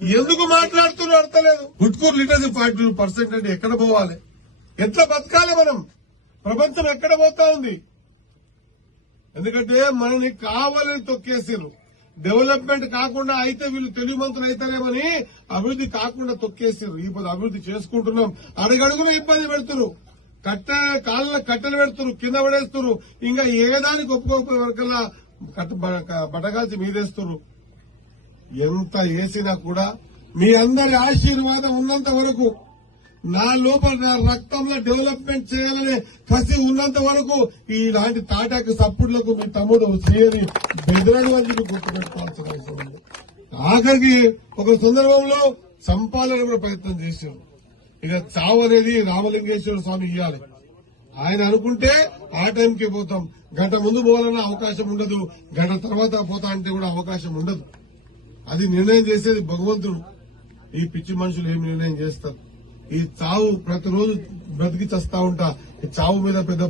ఎందుకు మాట్లాడుతున్నారు అర్థలేదు. గుడ్కూరు లిటరసీ 42% అంటే ఎక్కడ పోవాలి, ఎట్లా బతకాలి మనం, ప్రపంచం ఎక్కడ పోతా ఉంది. ఎందుకంటే మనని కావాలని తొక్కేసారు. డెవలప్మెంట్ కాకుండా అయితే వీళ్ళు తెలుగు మంత్రులు అయితేనేమని అభివృద్ధి కాకుండా తొక్కేసారు. ఇప్పుడు అభివృద్ధి చేసుకుంటున్నాం, అడుగడుగున ఇబ్బంది పెడుతున్నారు, కాళ్ళ కట్టెలు పెడుతున్నారు, కింద పడేస్తున్నారు. ఇంకా ఏదానికి ఒప్పుకోకపోయే వరకల్లా బటగాల్చి మీదేస్తున్నారు. ఎంత వేసినా కూడా మీ అందరి ఆశీర్వాదం ఉన్నంత వరకు, నా లోపల నా రక్తంలో డెవలప్మెంట్ చేయాలనే కసి ఉన్నంత వరకు ఇలాంటి తాటాకు సప్పుడులకు మీ తమ్ముడు శ్రీని బెదరడు అని చెప్పి గుర్తుపెట్టుకోవాల్సిన అవసరం ఉంది. ఆఖరికి ఒక సందర్భంలో చంపాలని కూడా ప్రయత్నం చేశారు. ఇక చావు అనేది రామలింగేశ్వర స్వామి ఇవ్వాలి. ఆయన అనుకుంటే ఆ టైంకి పోతాం, గంట ముందు పోవాలన్న అవకాశం ఉండదు, గంట తర్వాత పోతా అంటే కూడా అవకాశం ఉండదు. అది నిర్ణయం చేసేది భగవంతుడు. ఈ పిచ్చి మనుషులు ఏమి నిర్ణయం చేస్తారు. ఈ చావు ప్రతిరోజు బ్రతికి చస్తా ఉంటా. ఈ చావు మీద పెద్ద